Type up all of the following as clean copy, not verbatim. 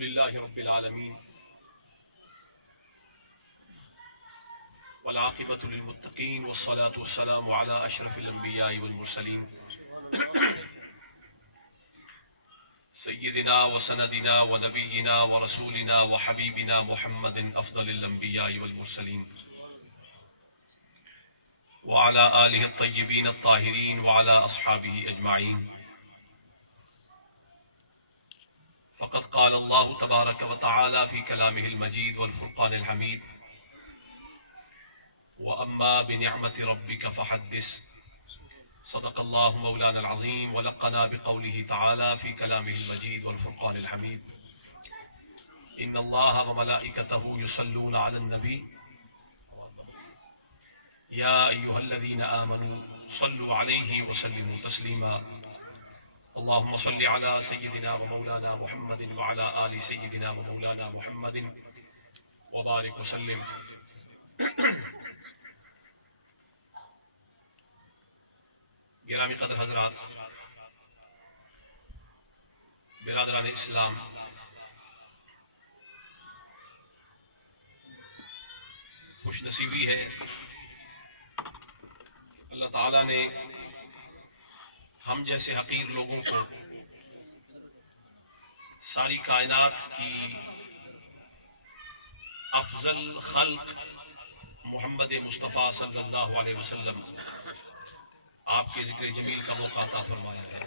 للہ رب العالمین والعاقبۃ للمتقین والصلاة والسلام علی اشرف الانبیاء والمرسلین سیدنا وسندنا ونبینا ورسولنا وحبیبنا محمد افضل الانبیاء والمرسلین وعلى آلہ الطیبین الطاہرین وعلى اصحابہ اجمعین. فقد قال اللہ تبارک وتعالی فی کلامہ المجید والفرقان الحمید وَأَمَّا بِنِعْمَةِ رَبِّكَ فَحَدِّثْ. صدق اللہ مولانا العظیم ولقنا بقوله تعالی فی کلامہ المجید والفرقان الحمید. ان اللہ وملائکتہ یصلون علی النبی یا ایہا الذین آمنوا صلوا علیہ وسلموا تسلیما. اللہم صل علی سیدنا ومولانا محمد وعلی آل سیدنا ومولانا محمد وبارک وسلم. گرامی قدر حضرات، برادران اسلام، خوش نصیبی ہے اللہ تعالیٰ نے ہم جیسے حقیر لوگوں کو ساری کائنات کی افضل خلق محمد مصطفیٰ صلی اللہ علیہ وسلم آپ کے ذکر جمیل کا موقع عطا فرمایا ہے.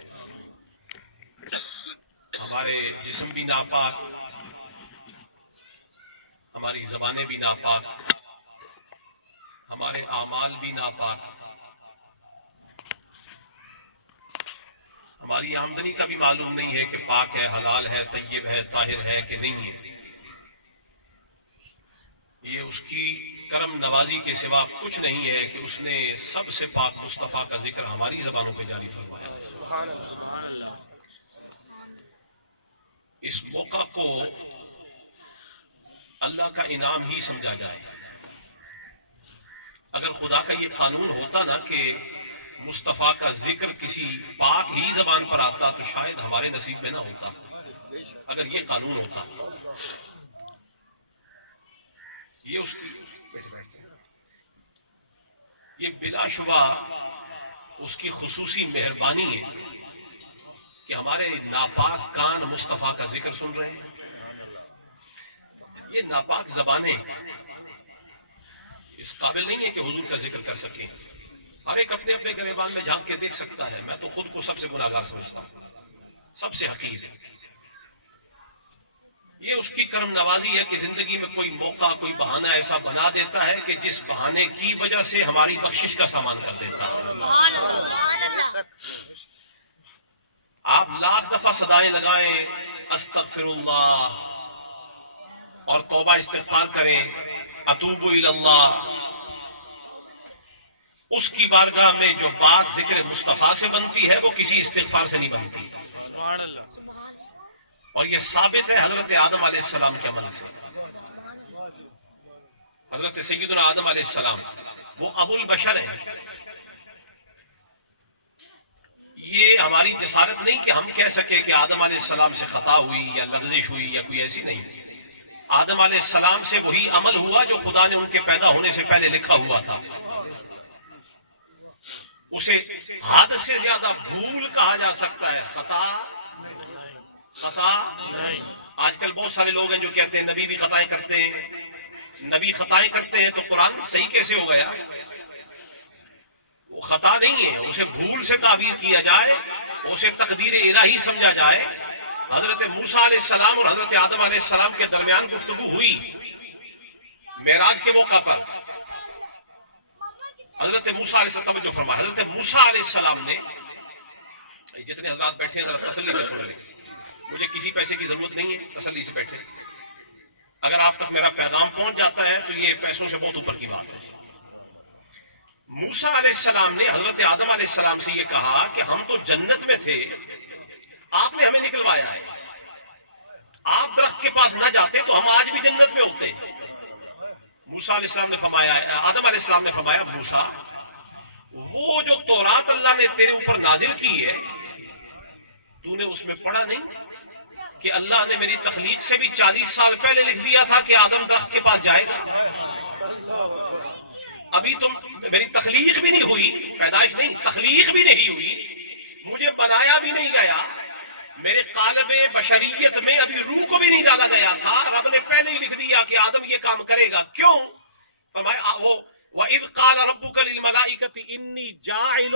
ہمارے جسم بھی ناپاک، ہماری زبانیں بھی ناپاک، ہمارے اعمال بھی ناپاک، ہماری آمدنی کا بھی معلوم نہیں ہے کہ پاک ہے، حلال ہے، طیب ہے، طاہر ہے کہ نہیں ہے. یہ اس کی کرم نوازی کے سوا کچھ نہیں ہے کہ اس نے سب سے پاک مصطفیٰ کا ذکر ہماری زبانوں پہ جاری فرمایا. اس موقع کو اللہ کا انعام ہی سمجھا جائے. اگر خدا کا یہ قانون ہوتا نا کہ مصطفیٰ کا ذکر کسی پاک ہی زبان پر آتا تو شاید ہمارے نصیب میں نہ ہوتا. اگر یہ قانون ہوتا، یہ اس کی یہ بلا شبہ اس کی خصوصی مہربانی ہے کہ ہمارے ناپاک کان مصطفیٰ کا ذکر سن رہے ہیں. یہ ناپاک زبانیں اس قابل نہیں ہے کہ حضور کا ذکر کر سکیں. ہر ایک اپنے اپنے گریبان میں جھانک کے دیکھ سکتا ہے. میں تو خود کو سب سے گناہگار سمجھتا ہوں، سب سے حقیر ہے. یہ اس کی کرم نوازی ہے کہ زندگی میں کوئی موقع، کوئی بہانہ ایسا بنا دیتا ہے کہ جس بہانے کی وجہ سے ہماری بخشش کا سامان کر دیتا ہے. آپ لاکھ دفعہ صدائیں لگائیں استغفر اللہ اور توبہ استغفار کریں، اتوب الی اللہ، اس کی بارگاہ میں جو بات ذکر مصطفیٰ سے بنتی ہے وہ کسی استغفار سے نہیں بنتی. اور یہ ثابت ہے حضرت آدم علیہ السلام کے عمل سے. حضرت سیدنا آدم علیہ السلام وہ ابو البشر ہیں. یہ ہماری جسارت نہیں کہ ہم کہہ سکیں کہ آدم علیہ السلام سے خطا ہوئی یا لغزش ہوئی یا کوئی ایسی نہیں. آدم علیہ السلام سے وہی عمل ہوا جو خدا نے ان کے پیدا ہونے سے پہلے لکھا ہوا تھا. اسے حد سے زیادہ بھول کہا جا سکتا ہے، خطا نہیں. آج کل بہت سارے لوگ ہیں جو کہتے ہیں نبی بھی خطائیں کرتے ہیں. نبی خطائیں کرتے ہیں تو قرآن صحیح کیسے ہو گیا؟ وہ خطا نہیں ہے، اسے بھول سے تعبیر کیا جائے، اسے تقدیر الہی سمجھا جائے. حضرت موسیٰ علیہ السلام اور حضرت آدم علیہ السلام کے درمیان گفتگو ہوئی معراج کے موقع پر. حضرت موسیٰ علیہ السلام توجہ فرمائے، حضرت موسیٰ علیہ السلام نے، جتنے حضرات بیٹھے ہیں ذرا تسلی سے سن لیں، مجھے کسی پیسے کی ضرورت نہیں ہے، تسلی سے بیٹھے. اگر آپ تک میرا پیغام پہنچ جاتا ہے تو یہ پیسوں سے بہت اوپر کی بات ہے. موسیٰ علیہ السلام نے حضرت آدم علیہ السلام سے یہ کہا کہ ہم تو جنت میں تھے، آپ نے ہمیں نکلوایا ہے. آپ درخت کے پاس نہ جاتے تو ہم آج بھی جنت میں ہوتے. موسیٰ علیہ السلام نے فرمایا، آدم علیہ السلام نے فرمایا، موسیٰ وہ جو تورات اللہ نے تیرے اوپر نازل کی ہے تو نے اس میں پڑھا نہیں؟ کہ اللہ نے میری تخلیق سے بھی 40 سال پہلے لکھ دیا تھا کہ آدم درخت کے پاس جائے گا. ابھی تم میری تخلیق بھی نہیں ہوئی, پیدائش نہیں, تخلیق بھی نہیں ہوئی, مجھے بنایا بھی نہیں گیا, میرے قالب بشریت میں ابھی روح کو بھی نہیں ڈالا گیا تھا, رب نے پہلے ہی لکھ دیا کہ آدم یہ کام کرے گا. کیوں؟ فرمایا وہ وَإِذْ قَالَ رَبُّكَ لِلْمَلَائِكَةِ إِنِّي جَاعِلٌ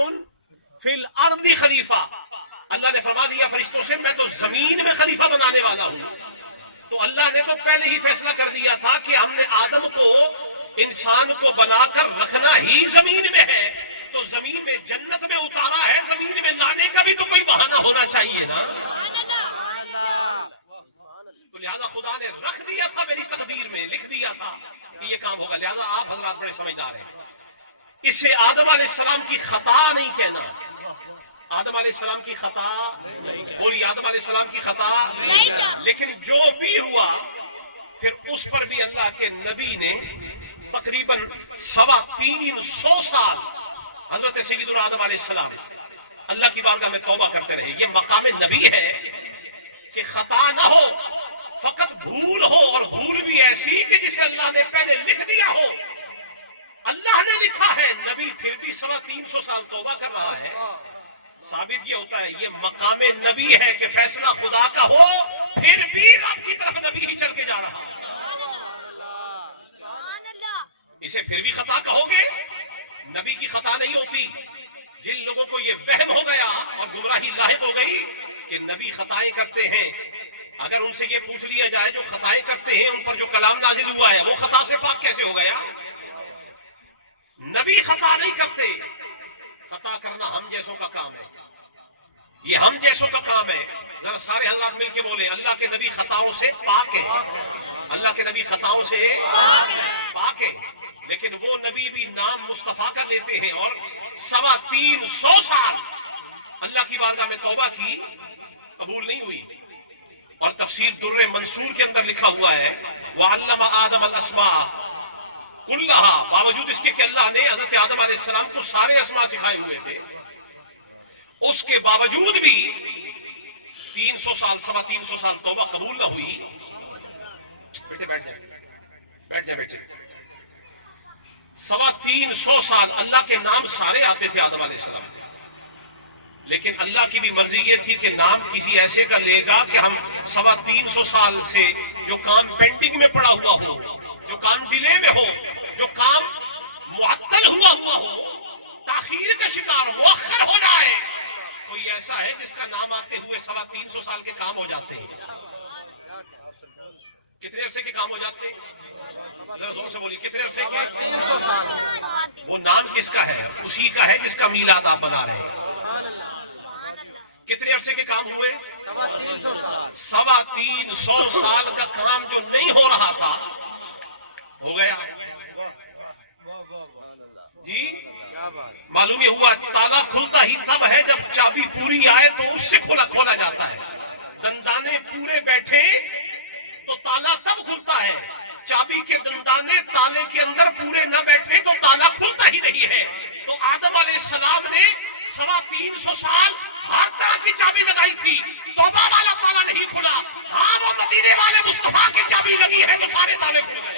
فِي الْأَرْضِ خلیفہ. اللہ نے فرما دیا فرشتوں سے میں تو زمین میں خلیفہ بنانے والا ہوں. تو اللہ نے تو پہلے ہی فیصلہ کر دیا تھا کہ ہم نے آدم کو, انسان کو بنا کر رکھنا ہی زمین میں ہے, تو زمین میں جنت میں اتارا ہے, زمین میں لانے کا بھی تو کوئی بہانہ ہونا چاہیے نا. تو لہذا خدا نے رکھ دیا تھا, میری تقدیر میں لکھ دیا تھا کہ یہ کام ہوگا. لہذا آپ حضرات بڑے سمجھدار ہیں. اسے آدم علیہ السلام کی خطا نہیں کہنا. آدم علیہ السلام کی خطا, بولی آدم علیہ السلام کی خطا. لیکن جو بھی ہوا پھر اس پر بھی اللہ کے نبی نے تقریباً 350 سال حضرت سیدنا آدم علیہ السلام اللہ کی بارگاہ میں توبہ کرتے رہے. یہ مقام نبی ہے کہ خطا نہ ہو, فقط بھول ہو, اور بھول بھی ایسی کہ جسے اللہ نے پہلے لکھ دیا ہو. اللہ نے لکھا ہے, نبی پھر بھی 350 سال توبہ کر رہا ہے. ثابت یہ ہوتا ہے یہ مقام نبی ہے کہ فیصلہ خدا کا ہو پھر بھی رب کی طرف نبی ہی چل کے جا رہا. اسے پھر بھی خطا کہو گے, نبی کی خطا نہیں ہوتی. جن لوگوں کو یہ وہم ہو گیا اور گمراہی لاحق ہو گئی کہ نبی خطائیں کرتے ہیں, اگر ان سے یہ پوچھ لیا جائے جو خطائیں کرتے ہیں ان پر جو کلام نازل ہوا ہے وہ خطا سے پاک کیسے ہو گیا؟ نبی خطا نہیں کرتے. خطا کرنا ہم جیسوں کا کام ہے, یہ ہم جیسوں کا کام ہے. ذرا سارے حضرات مل کے بولے اللہ کے نبی خطاؤں سے پاک ہے, اللہ کے نبی خطاؤں سے پاک ہے. لیکن وہ نبی بھی نام مصطفیٰ کا لیتے ہیں اور 350 سال اللہ کی بارگاہ میں توبہ کی, قبول نہیں ہوئی. اور تفسیر در منصور کے اندر لکھا ہوا ہے وَعَلَّمَ آدَمَ الْأَسْمَاءَ كُلَّهَا, باوجود اس کے کہ اللہ نے حضرت آدم علیہ السلام کو سارے اسماء سکھائے ہوئے تھے, اس کے باوجود بھی 300 سال 350 سال توبہ قبول نہ ہوئی. بیٹے بیٹھ جائیں, بیٹھ جائیں بیٹے. 350 سال اللہ کے نام سارے آتے تھے آدم علیہ السلام, لیکن اللہ کی بھی مرضی یہ تھی کہ نام کسی ایسے کا لے گا کہ ہم 350 سال سے جو کام پینڈنگ میں پڑا ہوا ہو, جو کام ڈیلے میں ہو, جو کام معطل ہوا ہو, تاخیر کا شکار مؤخر ہو جائے, کوئی ایسا ہے جس کا نام آتے ہوئے 350 سال کے کام ہو جاتے ہیں. کتنے عرصے کے کام ہو جاتے ہیں؟ ذرا زور سے بولیے, کتنے عرصے کے؟ وہ نام کس کا ہے؟ اسی کا ہے جس کا میلاد آپ بنا رہے ہیں. کتنے عرصے کے کام ہوئے؟ 350 سال کا کام جو نہیں ہو رہا تھا ہو گیا. جی معلوم یہ ہوا تالا کھلتا ہی تب ہے جب چابی پوری آئے تو اس سے کھولا جاتا ہے. دندانے پورے بیٹھے تو تالا تب کھلتا ہے, چابی کے دندانے تالے کے اندر پورے نہ بیٹھے تو تالا کھلتا ہی نہیں ہے. تو آدم علیہ السلام نے 350 سال ہر طرح کی چابی لگائی تھی, توبہ والا تالا نہیں کھلا. ہاں وہ مدینے والے مصطفیٰ کی چابی لگی ہے تو سارے تالے کھل گئے.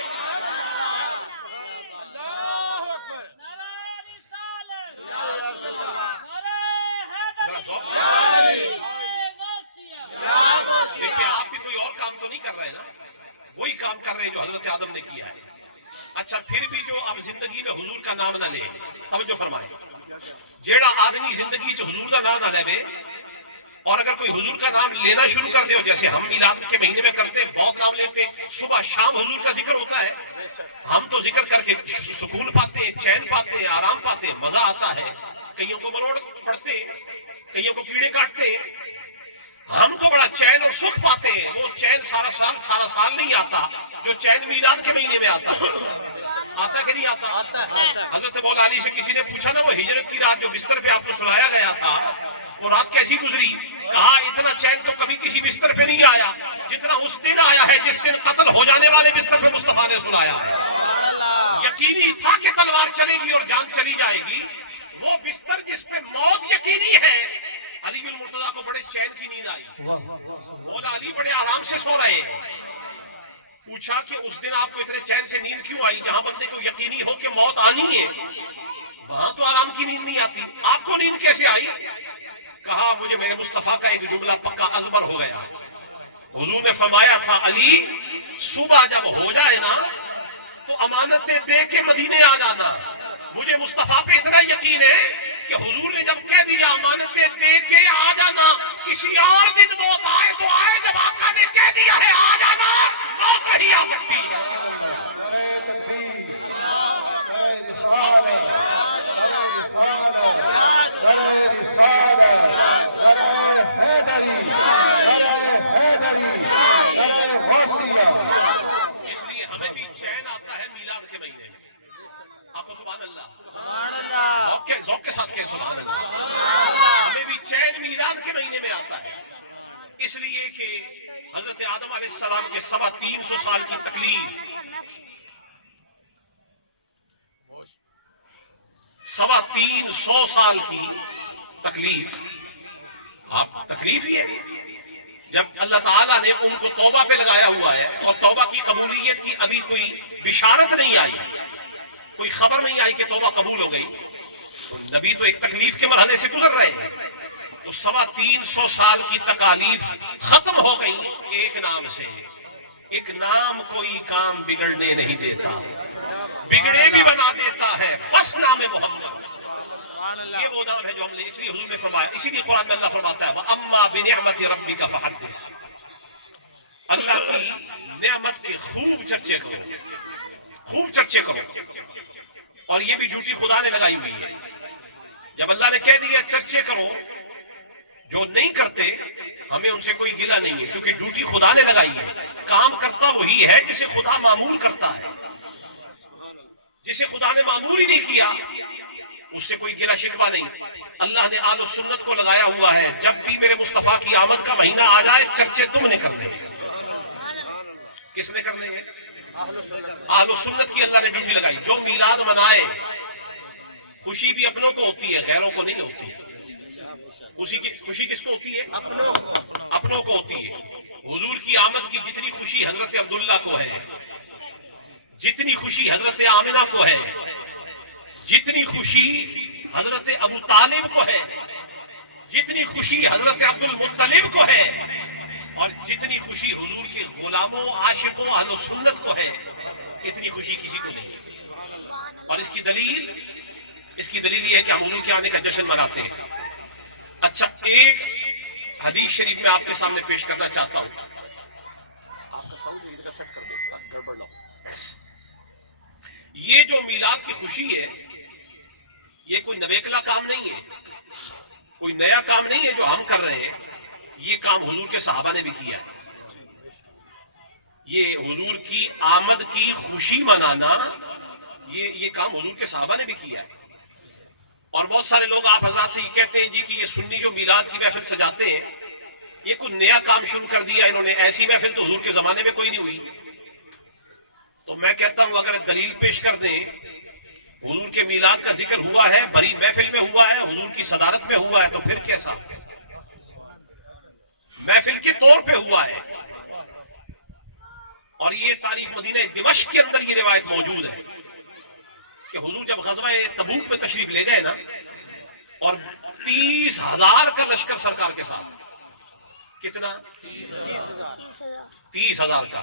دیکھیں آپ بھی کوئی اور کام تو نہیں کر رہے نا, وہی کام کر رہے ہیں جو حضرت آدم نے کیا ہے. اچھا پھر بھی جو اب زندگی میں حضور کا نام نہ لے, توجہ فرمائیں, جیڑا آدمی زندگی چ حضور کا نام نہ لے اور اگر کوئی حضور کا نام لینا شروع کر دے, اور جیسے ہم میلاد کے مہینے میں کرتے بہت نام لیتے, صبح شام حضور کا ذکر ہوتا ہے, ہم تو ذکر کر کے سکون پاتے ہیں, چین پاتے ہیں, آرام پاتے ہیں, مزہ آتا ہے. کئیوں کو مروڑ پڑتے ہیں, کئیوں کو کیڑے کاٹتے ہیں, ہم تو بڑا چین اور سکھ پاتے ہیں. وہ چین سارا سال نہیں آتا جو چین میلاد کے مہینے میں آتا ہے. آتا کہ نہیں آتا؟ حضرت مولا علی سے کسی نے پوچھا نا وہ ہجرت کی رات جو بستر پہ آپ کو سلایا گیا تھا وہ رات کیسی گزری؟ کہا اتنا چین تو کبھی کسی بستر پہ نہیں آیا جتنا اس دن آیا ہے جس دن قتل ہو جانے والے بستر پہ مصطفیٰ نے سلایا ہے. یقینی تھا کہ تلوار چلے گی اور جان چلی جائے گی. وہ بستر جس پہ موت یقینی ہے, علی المرتضیٰ کو بڑے چین کی نیند آئی. مولا علی بڑے آرام سے سو رہے ہیں. پوچھا کہ اس دن آپ کو اتنے چین سے نیند کیوں آئی؟ جہاں بندے کو یقینی ہو کہ موت آنی ہے وہاں تو آرام کی نیند نہیں آتی، آپ کو نیند کیسے آئی؟ کہا مجھے میرے مصطفیٰ کا ایک جملہ پکا ازبر ہو گیا. حضور نے فرمایا تھا علی صبح جب ہو جائے نا تو امانتیں دے کے مدینے آ جانا. مجھے مصطفیٰ پہ اتنا یقین ہے کہ حضور نے جب کہہ دیا امانتیں دے کے آ جانا، کسی اور دن موت آئے تو آئے، جب آقا نے کہہ دیا ہے آ جانا موت نہیں آ سکتی. اس لیے ہمیں بھی چین آتا ہے میلاد کے مہینے میں. آپ کو سبحان اللہ ذوق کے ساتھ کہیں سبحان اللہ. ہمیں بھی چین میلاد کے مہینے میں آتا ہے، اس لیے کہ حضرت آدم علیہ السلام کے 350 سال کی تکلیف، 350 سال کی تکلیف، آپ تکلیف ہی ہے. جب اللہ تعالیٰ نے ان کو توبہ پہ لگایا ہوا ہے اور توبہ کی قبولیت کی ابھی کوئی بشارت نہیں آئی، کوئی خبر نہیں آئی کہ توبہ قبول ہو گئی، تو نبی تو ایک تکلیف کے مرحلے سے گزر رہے ہیں. تو 350 سال کی تکالیف ختم ہو گئی ایک نام سے. ایک نام کوئی کام بگڑنے نہیں دیتا، بگڑے بھی بنا دیتا ہے، بس نام محمد. یہ وہ نام ہے جو ہم نے، اس لیے حضور نے فرمایا، اسی لیے قرآن میں اللہ فرماتا ہے وَأَمَّا بِنِعْمَةِ رَبِّكَ فَحَدِّثْ. اللہ کی نعمت کے خوب چرچے کرو، خوب چرچے کرو. اور یہ بھی ڈیوٹی خدا نے لگائی ہوئی ہے. جب اللہ نے کہہ دیا چرچے کرو، جو نہیں کرتے ہمیں ان سے کوئی گلہ نہیں ہے، کیونکہ ڈیوٹی خدا نے لگائی ہے. کام کرتا وہی ہے جسے خدا معمول کرتا ہے. جسے خدا نے معمول ہی نہیں کیا اس سے کوئی گلہ شکوہ نہیں. اللہ نے آل سنت کو لگایا ہوا ہے، جب بھی میرے مصطفیٰ کی آمد کا مہینہ آ جائے چرچے تم نے کرنے ہیں. کس نے کرنے ہیں؟ اہل سنت کی اللہ نے ڈیوٹی لگائی. جو میلاد منائے خوشی بھی اپنوں کو ہوتی ہے، غیروں کو نہیں ہوتی. خوشی کس کو ہوتی ہے؟ اپنوں کو ہوتی ہے. حضور کی آمد کی جتنی خوشی حضرت عبداللہ کو ہے، جتنی خوشی حضرت آمنہ کو ہے، جتنی خوشی حضرت ابو طالب کو ہے، جتنی خوشی حضرت عبد المطلب کو ہے، اور جتنی خوشی حضور کے غلاموں عاشقوں اہل سنت کو ہے، اتنی خوشی کسی کو نہیں ہے. اور اس کی دلیل یہ ہے کہ ہم حضور کے آنے کا جشن مناتے ہیں. اچھا، ایک حدیث شریف میں آپ کے سامنے پیش کرنا چاہتا ہوں. یہ جو میلاد کی خوشی ہے یہ کوئی نویکلا کام نہیں ہے، کوئی نیا کام نہیں ہے جو ہم کر رہے ہیں. یہ کام حضور کے صحابہ نے بھی کیا ہے. یہ حضور کی آمد کی خوشی منانا، یہ کام حضور کے صحابہ نے بھی کیا ہے. اور بہت سارے لوگ آپ حضرات سے یہ کہتے ہیں جی کہ یہ سنی جو میلاد کی محفل سجاتے ہیں یہ کوئی نیا کام شروع کر دیا انہوں نے، ایسی محفل تو حضور کے زمانے میں کوئی نہیں ہوئی. تو میں کہتا ہوں اگر دلیل پیش کر دیں، حضور کے میلاد کا ذکر ہوا ہے، بڑی محفل میں ہوا ہے، حضور کی صدارت میں ہوا ہے، تو پھر کیسا محفل کے طور پہ ہوا ہے. اور یہ تاریخ مدینہ دمشق کے اندر یہ روایت موجود ہے کہ حضور جب غزوہ تبوک میں تشریف لے گئے نا، اور 30,000 کا لشکر سرکار کے ساتھ، کتنا؟ 30,000 کا.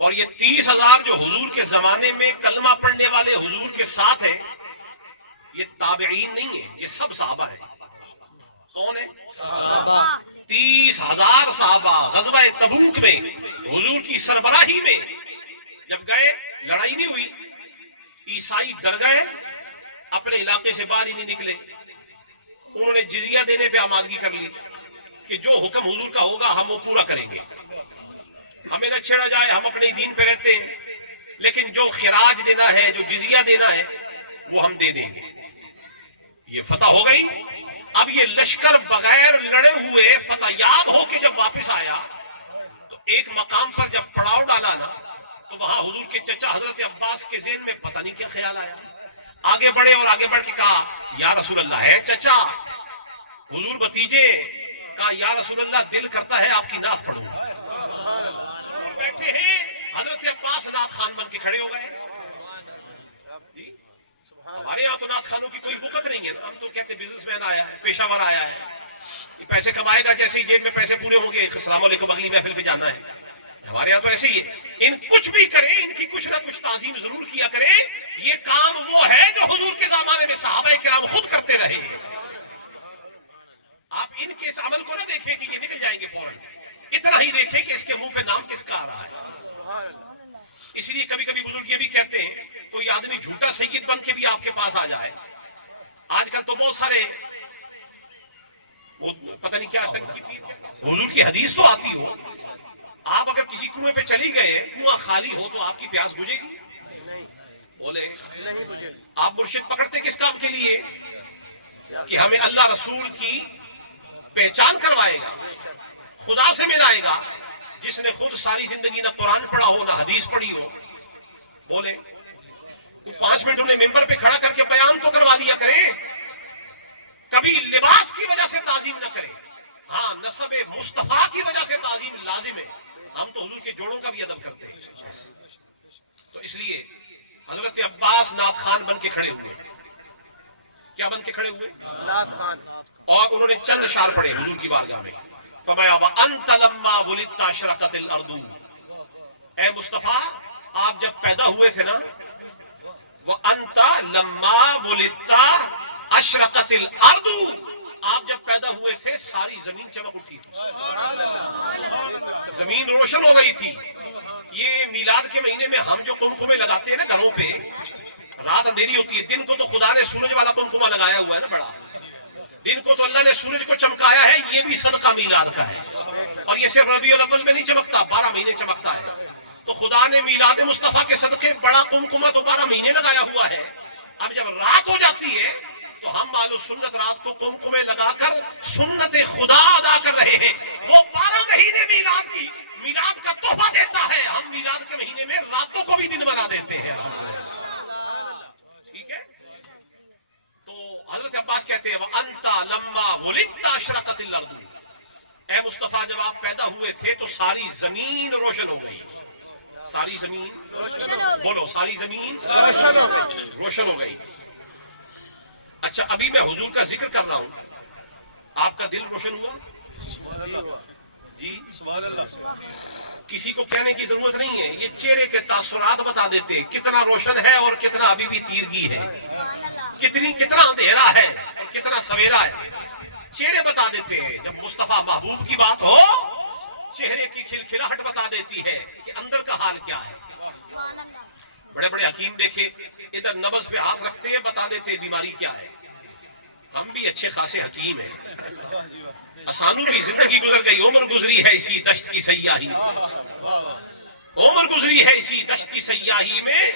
اور یہ 30,000 جو حضور کے زمانے میں کلمہ پڑھنے والے حضور کے ساتھ ہیں، یہ تابعین نہیں ہیں، یہ سب صحابہ ہیں. کون ہے؟ 30,000 صحابہ غزوہ تبوک میں حضور کی سربراہی میں جب گئے، لڑائی نہیں ہوئی، عیسائی ڈر گئے، اپنے علاقے سے باہر ہی نہیں نکلے. انہوں نے جزیہ دینے پہ آمادگی کر لی کہ جو حکم حضور کا ہوگا ہم وہ پورا کریں گے، ہمیں نہ چھیڑا جائے، ہم اپنے دین پہ رہتے ہیں، لیکن جو خراج دینا ہے، جو جزیہ دینا ہے وہ ہم دے دیں گے. یہ فتح ہو گئی. اب یہ لشکر بغیر لڑے ہوئے فتح یاب ہو کے جب واپس آیا تو ایک مقام پر جب پڑاؤ ڈالا نا، تو وہاں حضور کے چچا حضرت عباس کے ذہن میں پتہ نہیں کیا خیال آیا. آگے بڑھے اور آگے بڑھ کے کہا یا رسول اللہ، ہے چچا حضور بتیجے کہا یا رسول اللہ دل کرتا ہے آپ کی نعت پڑھوں. حضور بیٹھے ہیں, حضرت عباس نعت خان بن کے کھڑے ہو گئے. ہمارے یہاں تو نعت خانوں کی کوئی وقت نہیں ہے, ہم تو کہتے بزنس مین آیا ہے, پیشہ ور آیا ہے, یہ پیسے کمائے گا, جیسے ہی جیب میں پیسے پورے ہوں گے السلام علیکم اگلی محفل پہ جانا ہے. ہمارے یہاں تو ایسے ہی ہے. ان کچھ بھی کریں, ان کی کچھ نہ کچھ تعظیم ضرور کیا کریں. یہ کام وہ ہے جو حضور کے زمانے میں صحابہ کرام خود کرتے رہے. آپ ان کے اس عمل کو نہ دیکھیں کہ یہ نکل جائیں گے فوراً, اتنا ہی دیکھیں کہ اس کے منہ پہ نام کس کا آ رہا ہے. اس لیے کبھی کبھی بزرگ یہ بھی کہتے ہیں کوئی آدمی جھوٹا سید بن کے بھی آپ کے پاس آ جائے. آج کل تو بہت سارے پتہ نہیں کیا حضور کی حدیث تو آتی ہو, آپ اگر کسی کنویں پہ چلی گئے, کنواں خالی ہو تو آپ کی پیاس بجھے گی؟ بولے آپ مرشد پکڑتے کس کام کے لیے؟ کہ ہمیں اللہ رسول کی پہچان کروائے گا, خدا سے ملائے گا, جس نے خود ساری زندگی نہ قرآن پڑھا ہو نہ حدیث پڑھی ہو. بولے تو 5 منٹ انہیں ممبر پہ کھڑا کر کے بیان تو کروا لیا کرے, کبھی لباس کی وجہ سے تعظیم نہ کرے. ہاں نسب مصطفیٰ کی وجہ سے تعظیم لازم ہے. ہم تو حضور کے جوڑوں کا بھی ادب کرتے ہیں. تو اس لیے حضرت عباس نعت خان بن کے کھڑے ہوئے. کیا بن کے کھڑے ہوئے؟ نعت خان. اور انہوں نے چند اشعار پڑھے حضور کی بارگاہ میں. فرمایا وانت لما ولدت اشرقت الارض, اے مصطفیٰ آپ جب پیدا ہوئے تھے نا, وانت لما ولدت اشرقت الارض, آپ جب پیدا ہوئے تھے ساری زمین چمک اٹھی تھی, زمین روشن ہو گئی تھی. یہ میلاد کے مہینے میں ہم جو قمقمے لگاتے ہیں نا گھروں پہ, رات اندھیری ہوتی ہے, دن کو تو خدا نے سورج والا قمقمہ لگایا ہوا ہے نا بڑا, دن کو تو اللہ نے سورج کو چمکایا ہے. یہ بھی صدقہ میلاد کا ہے, اور یہ صرف ربیع الاول میں نہیں چمکتا, 12 مہینے چمکتا ہے. تو خدا نے میلاد مصطفیٰ کے صدقے بڑا قمقمہ تو 12 مہینے لگایا ہوا ہے. اب جب رات ہو جاتی ہے تو ہم معلوم سنت رات کو قمقمے لگا کر سنت خدا ادا کر رہے ہیں. وہ 12 مہینے میلاد کا تحفہ دیتا ہے, ہم میلاد کے مہینے میں راتوں کو بھی دن بنا دیتے ہیں. ٹھیک ہے. تو حضرت عباس کہتے ہیں وَأَنْتَ لَمَّا وُلِدْتَ أَشْرَقَتِ الْأَرْضُ, اے مصطفیٰ جب آپ پیدا ہوئے تھے تو ساری زمین روشن ہو گئی. ساری زمین بولو, ساری زمین روشن ہو گئی. اچھا ابھی میں حضور کا ذکر کر رہا ہوں, آپ کا دل روشن ہوا؟ جی سبحان اللہ. کسی کو کہنے کی ضرورت نہیں ہے, یہ چہرے کے تاثرات بتا دیتے ہیں کتنا روشن ہے اور کتنا ابھی بھی تیرگی ہے, کتنا اندھیرا ہے اور کتنا سویرا ہے. چہرے بتا دیتے ہیں. جب مصطفیٰ محبوب کی بات ہو, چہرے کی کھلکھلاہٹ بتا دیتی ہے کہ اندر کا حال کیا ہے. بڑے بڑے حکیم دیکھے ادھر نبض پہ ہاتھ رکھتے ہیں, بتا دیتے ہیں بیماری کیا ہے. ہم بھی اچھے خاصے حکیم ہیں, آسانوں کی زندگی گزر گئی, عمر گزری ہے اسی دشت کی سیاہی میں, عمر گزری ہے اسی دشت کی سیاہی میں,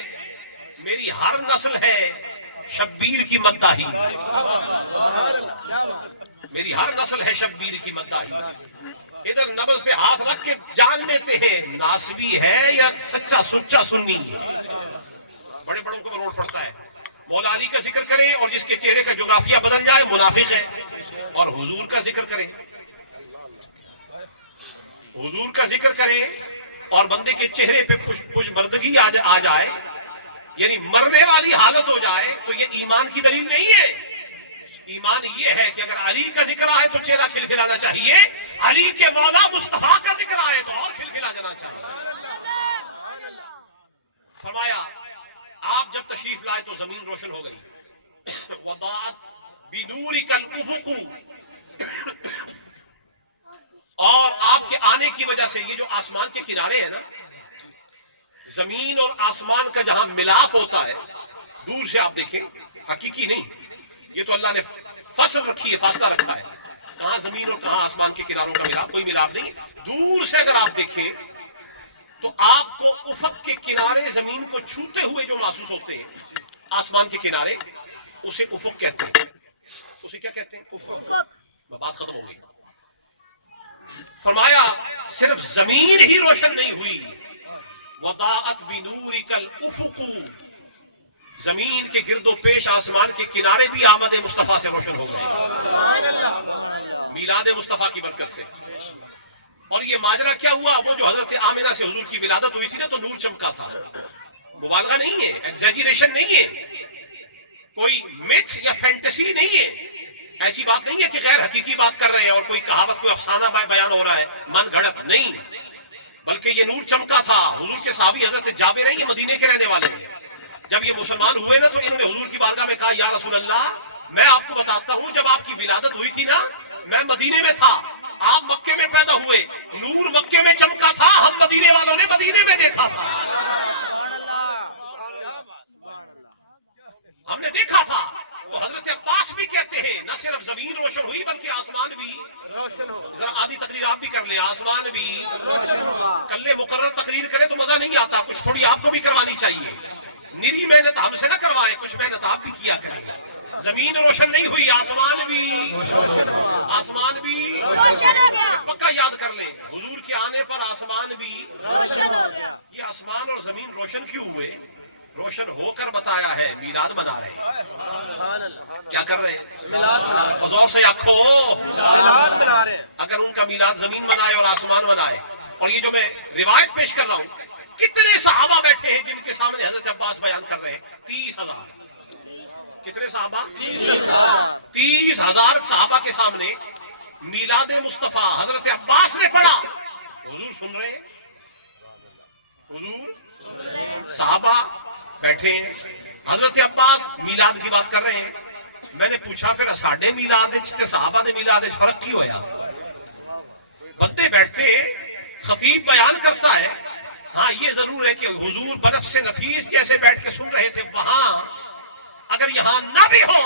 میری ہر نسل ہے شبیر کی مداحی, میری ہر نسل ہے شبیر کی مداحی. ادھر نبض پہ ہاتھ رکھ کے جان لیتے ہیں ناسبی ہے یا سچا سچا سنی ہے. بڑے بڑوں کو مروڑ پڑتا ہے. مولا علی کا ذکر کریں اور جس کے چہرے کا جغرافیہ بدل جائے منافق ہے, اور حضور کا ذکر کریں, حضور کا ذکر کریں اور بندے کے چہرے پہ کچھ مردگی آ جائے, یعنی مرنے والی حالت ہو جائے, تو یہ ایمان کی دلیل نہیں ہے. ایمان یہ ہے کہ اگر علی کا ذکر آئے تو چہرہ کھلکھلانا چاہیے, علی کے مولا مصطفیٰ کا ذکر آئے تو اور کھلکھلا جانا چاہیے. فرمایا آپ جب تشریف لائے تو زمین روشن ہو گئی. وضاعت بنورک الافق, اور آپ کے آنے کی وجہ سے یہ جو آسمان کے کنارے ہیں نا, زمین اور آسمان کا جہاں ملاپ ہوتا ہے, دور سے آپ دیکھیں, حقیقی نہیں, یہ تو اللہ نے فصل رکھی ہے, فاصلہ رکھا ہے, کہاں زمین اور کہاں آسمان کے کناروں کا ملاپ, کوئی ملاپ نہیں. دور سے اگر آپ دیکھیں تو آپ کو افق کے کنارے زمین کو چھوتے ہوئے جو محسوس ہوتے ہیں, آسمان کے کنارے, اسے افق کہتے ہیں. اسے کیا کہتے ہیں؟ افق. بات ختم ہو گئی. فرمایا صرف زمین ہی روشن نہیں ہوئی, وضاعت بنورک الافق, زمین کے گرد و پیش آسمان کے کنارے بھی آمد مصطفیٰ سے روشن ہو گئے، میلاد مصطفیٰ کی برکت سے۔ اور یہ ماجرا کیا ہوا؟ وہ جو حضرت آمنہ سے حضور کی ولادت ہوئی تھی نا، تو نور چمکا تھا۔ مبالغہ نہیں ہے، ایگزیجریشن نہیں ہے، کوئی میتھ یا فینٹیسی نہیں ہے، ایسی بات نہیں ہے کہ غیر حقیقی بات کر رہے ہیں اور کوئی کہاوت، کوئی افسانہ بیان ہو رہا ہے، من گھڑت نہیں، بلکہ یہ نور چمکا تھا۔ حضور کے صحابی حضرت جابر ہیں، یہ مدینے کے رہنے والے ہیں۔ جب یہ مسلمان ہوئے نا، تو انہوں نے حضور کی بارگاہ میں کہا، یا رسول اللہ، میں آپ کو بتاتا ہوں، جب آپ کی ولادت ہوئی تھی نا، میں مدینے میں تھا، آپ مکے میں پیدا ہوئے، نور مکے میں چمکا تھا، ہم مدینے والوں نے مدینے میں دیکھا تھا، ہم نے دیکھا تھا۔ تو حضرت عباس بھی کہتے ہیں، نہ صرف زمین روشن ہوئی بلکہ آسمان بھی روشن ہو۔ ذرا آدھی تقریر آپ بھی کر لیں، آسمان بھی روشن ہو۔ کل مقرر تقریر کرے تو مزہ نہیں آتا، کچھ تھوڑی آپ کو بھی کروانی چاہیے۔ نری محنت ہم سے نہ کروائے، کچھ محنت آپ بھی کیا کریں۔ زمین روشن نہیں ہوئی، آسمان بھی روشن ہو گیا۔ پکا یاد کر لیں، حضور کے آنے پر آسمان بھی روشن ہو گیا۔ یہ آسمان اور زمین روشن کیوں ہوئے؟ روشن ہو کر بتایا ہے، میلاد منا رہے ہیں۔ کیا کر رہے ہیں؟ زور سے آنکھو، میلاد منا رہے ہیں۔ اگر ان کا میلاد زمین منائے اور آسمان منائے، اور یہ جو میں روایت پیش کر رہا ہوں، کتنے صحابہ بیٹھے ہیں جن کے سامنے حضرت عباس بیان کر رہے ہیں؟ 30,000۔ کتنے صحابہ؟ 30,000 صحابہ کے سامنے میلاد مصطفیٰ حضرت عباس نے پڑھا۔ حضور سن رہے ہیں، حضور صحابہ بیٹھے ہیں، حضرت عباس میلاد کی بات کر رہے ہیں۔ میں نے پوچھا، پھر ساڈے میلاد تے صحابہ دے میلاد فرق کی ہویا؟ بندے بیٹھتے، خطیب بیان کرتا ہے، ہاں یہ ضرور ہے کہ حضور بنفس نفیس جیسے بیٹھ کے سن رہے تھے وہاں، اگر یہاں نہ بھی ہو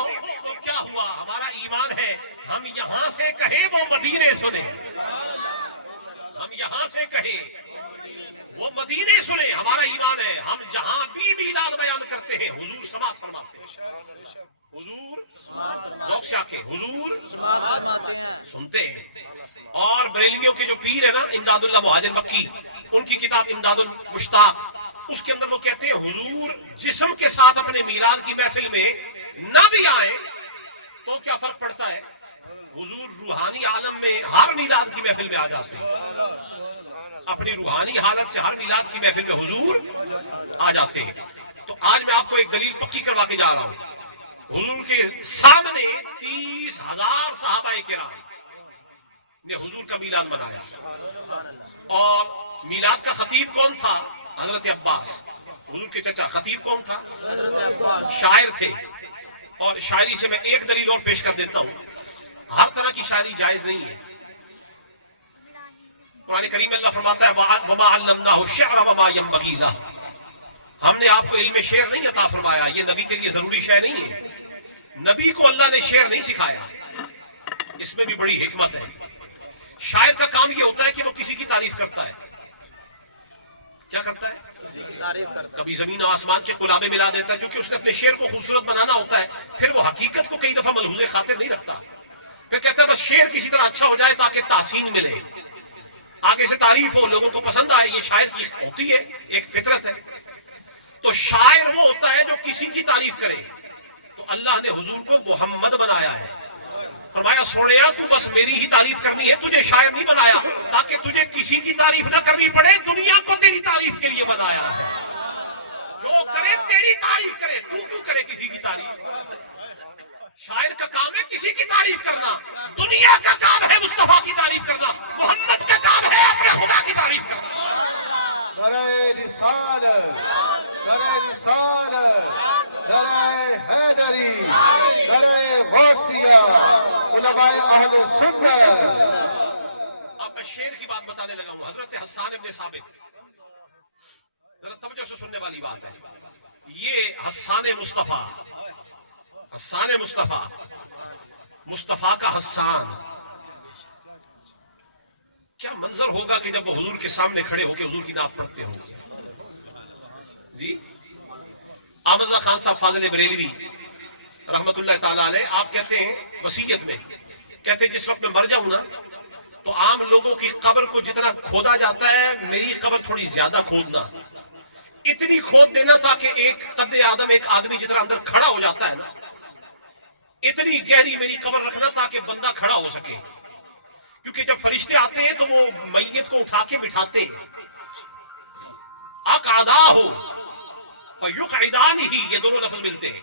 تو کیا ہوا؟ ہمارا ایمان ہے، ہم یہاں سے کہیں وہ مدینے سنے، ہم یہاں سے کہیں وہ مدینے سنے، ہمارا ایمان ہے۔ ہم جہاں بھی میلاد بیان کرتے ہیں، حضور سماعت فرماتے ہیں، حضور ذوق سے آکھیں، حضور سنتے ہیں۔ اور بریلویوں کے جو پیر ہے نا، امداد اللہ مہاجر مکی، ان کی کتاب امداد المشتاق، اس کے اندر وہ کہتے ہیں، حضور جسم کے ساتھ اپنے میلاد کی محفل میں نہ بھی آئے تو کیا فرق پڑتا ہے؟ حضور روحانی عالم میں ہر میلاد کی محفل میں آ جاتے ہیں، اپنی روحانی حالت سے ہر میلاد کی محفل میں حضور آ جاتے ہیں۔ تو آج میں آپ کو ایک دلیل پکی کروا کے جا رہا ہوں۔ حضور کے سامنے 30,000 صحابہ کرام نے حضور کا میلاد منایا، اور میلاد کا خطیب کون تھا؟ حضرت عباس، حضور کے چچا۔ خطیب کون تھا؟ شاعر تھے۔ اور شاعری سے میں ایک دلیل اور پیش کر دیتا ہوں، ہر طرح کی شاعری جائز نہیں ہے۔ قرآن کریم میں اللہ فرماتا ہے، وَمَا عَلَّمْنَاهُ الشِّعْرَ وَمَا يَنبَغِي لَهُ، ہم نے آپ کو علم شعر نہیں عطا فرمایا، یہ نبی کے لیے ضروری شے نہیں ہے۔ نبی کو اللہ نے شعر نہیں سکھایا، اس میں بھی بڑی حکمت ہے۔ شاعر کا کام یہ ہوتا ہے کہ وہ کسی کی تعریف کرتا ہے۔ کیا کرتا ہے؟ کبھی زمین و آسمان کے غلامے ملا دیتا ہے، کیونکہ اس نے اپنے شعر کو خوبصورت بنانا ہوتا ہے۔ پھر وہ حقیقت کو کئی دفعہ ملحوظ خاطر نہیں رکھتا، پھر کہتا ہے بس شعر کسی طرح اچھا ہو جائے تاکہ تحسین ملے، آگے سے تعریف ہو، لوگوں کو پسند آئے۔ یہ شاعر کی ہوتی ہے، ایک فطرت ہے۔ تو شاعر وہ ہوتا ہے جو کسی کی تعریف کرے۔ تو اللہ نے حضور کو محمد بنایا ہے، فرمایا سوڑیا تو بس میری ہی تعریف کرنی ہے، تجھے شاعر نہیں بنایا تاکہ تجھے کسی کی تعریف نہ کرنی پڑے، دنیا کو تیری تعریف کے لیے بنایا ہے۔ جو کرے تیری تعریف کرے، تو کیوں کرے کسی کی تعریف؟ شاعر کا کام ہے کسی کی تعریف کرنا، دنیا کا کام ہے مصطفیٰ کی تعریف کرنا، محمد کا کام ہے اپنے خدا کی تعریف کرنا۔ نعرہ رسالت، نعرہ رسالت، نعرہ حیدری، نعرہ غوثیہ، علماء اہل سنت۔ اب میں شعر کی بات بتانے لگا ہوں۔ حضرت حسان ابن ثابت، ذرا توجہ سے سننے والی بات ہے، یہ حسان مصطفیٰ، حسان مصطفیٰ، مصطفیٰ کا حسان، کیا منظر ہوگا کہ جب وہ حضور کے سامنے کھڑے ہو کے حضور کی نعت پڑھتے ہوں گے؟ جی احمد اللہ خان صاحب فاضل بریلوی رحمت اللہ تعالیٰ علیہ، آپ کہتے ہیں وصیت میں، کہتے ہیں جس وقت میں مر جاؤں نا تو عام لوگوں کی قبر کو جتنا کھودا جاتا ہے، میری قبر تھوڑی زیادہ کھودنا، اتنی کھود دینا تاکہ ایک قد آدم ایک آدمی جتنا اندر کھڑا ہو جاتا ہے نا، اتنی گہری میری قبر رکھنا تاکہ بندہ کھڑا ہو سکے، کیونکہ جب فرشتے آتے ہیں تو وہ میت کو اٹھا کے بٹھاتے ہیں، اقعداہ فیقعدانہ، یہ دونوں لفظ ملتے ہیں،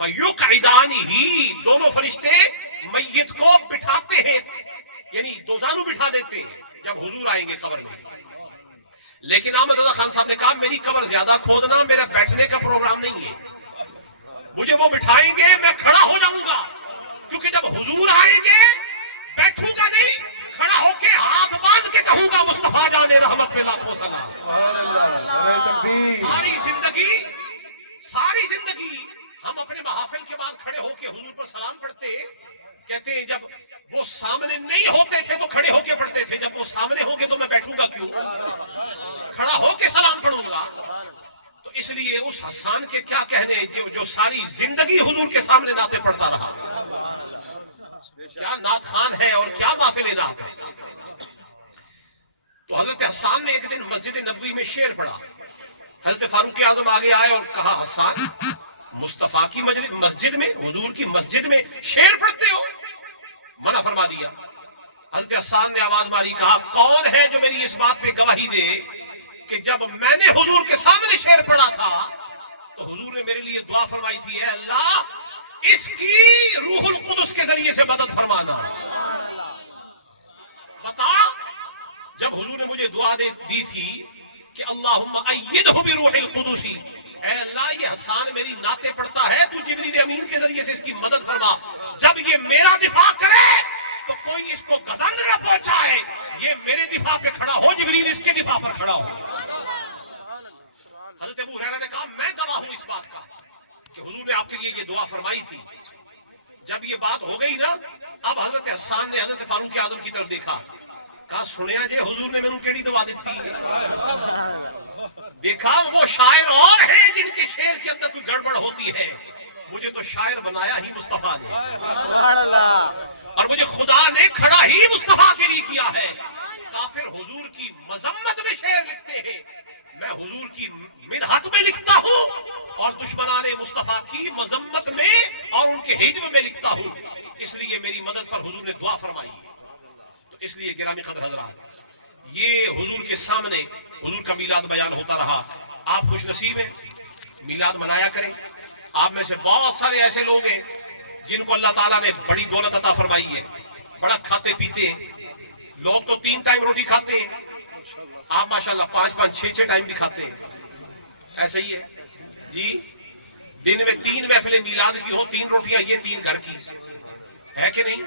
فیقعدانہ، دونوں فرشتے میت کو بٹھاتے ہیں، یعنی دوزانو بٹھا دیتے ہیں جب حضور آئیں گے قبر میں۔ لیکن احمد رضا خان صاحب نے کہا میری قبر زیادہ کھودنا، میرا بیٹھنے کا پروگرام نہیں ہے، مجھے وہ بٹھائیں گے میں کھڑا ہو جاؤں گا، کیونکہ جب حضور آئیں گے بیٹھوں گا نہیں، کھڑا ہو کے ہاتھ باندھ کے کہوں گا مصطفیٰ جان رحمت پہ لاکھوں سلام۔ سبحان اللہ، نعرہ تکبیر۔ ساری زندگی ہم اپنے محافل کے بعد کھڑے ہو کے حضور پر سلام پڑھتے، کہتے ہیں جب وہ سامنے نہیں ہوتے تھے تو کھڑے ہو کے پڑھتے تھے، جب وہ سامنے ہوں گے تو میں بیٹھوں گا کیوں، کھڑا ہو کے سلام پڑھوں گا۔ تو اس لیے اس حسان کے کیا کہنے جو ساری زندگی حضور کے سامنے نعتیں پڑھتا رہا، کیا نعت خان ہے اور کیا محفل نعت ہے۔ تو حضرت حسان نے ایک دن مسجد نبوی میں شعر پڑھا، حضرت فاروق اعظم آگے آئے اور کہا حسان مصطفیٰ کی مسجد میں، حضور کی مسجد میں شعر پڑھتے ہو؟ منع فرما دیا۔ حضرت حسان نے آواز ماری، کہا کون ہے جو میری اس بات پہ گواہی دے کہ جب میں نے حضور کے سامنے شعر پڑھا تھا تو حضور نے میرے لیے دعا فرمائی تھی، اے اللہ اس کی روح القدس کے ذریعے سے مدد فرمانا۔ بتا، جب حضور نے مجھے دعا دی تھی کہ اللہم ایدہ بروح القدس، اے اللہ یہ حسان میری نعتیں پڑھتا ہے، تو جبریل امین کے ذریعے سے اس کی مدد فرما، جب یہ میرا دفاع کرے تو کوئی اس کو گزند نہ پہنچائے، یہ میرے دفاع پہ کھڑا ہو، جبریل اس کے دفاع پر کھڑا ہو۔ حضرت ابو ہریرہ نے کہا میں گواہ ہوں اس بات کا کہ حضور نے آپ کے لیے یہ دعا فرمائی تھی۔ جب یہ بات ہو گئی نا، اب حضرت حسان نے حضرت فاروق اعظم کی طرف دیکھا، کہا سنیا جی حضور نے مینوں کیڑی دعا دیتی ہے؟ دیکھا وہ شاعر اور ہیں جن کے شعر کے اندر کوئی گڑبڑ ہوتی ہے، مجھے تو شاعر بنایا ہی مصطفیٰ نے، اور مجھے خدا نے کھڑا ہی مصطفیٰ کے لیے کیا ہے۔ کافر حضور کی مذمت میں شعر لکھتے ہیں، میں حضور کی مدحت میں لکھتا ہوں، اور دشمنان مصطفیٰ کی مذمت میں اور ان کے ہجو میں لکھتا ہوں، اس لیے میری مدد پر حضور نے دعا فرمائی۔ تو اس لیے گرامی قدر حضرات، یہ حضور کے سامنے حضور کا میلاد بیان ہوتا رہا۔ آپ خوش نصیب ہیں، میلاد منایا کریں۔ آپ میں سے بہت سارے ایسے لوگ ہیں جن کو اللہ تعالیٰ نے بڑی دولت عطا فرمائی ہے، بڑا کھاتے پیتے ہیں، لوگ تو 3 ٹائم روٹی کھاتے ہیں، آپ ماشاءاللہ 5 6 ٹائم بھی کھاتے ہیں، ایسا ہی ہے جی۔ دن میں 3 محفلیں میلاد کی ہوں، 3 روٹیاں یہ 3 گھر کی، ہے کہ نہیں؟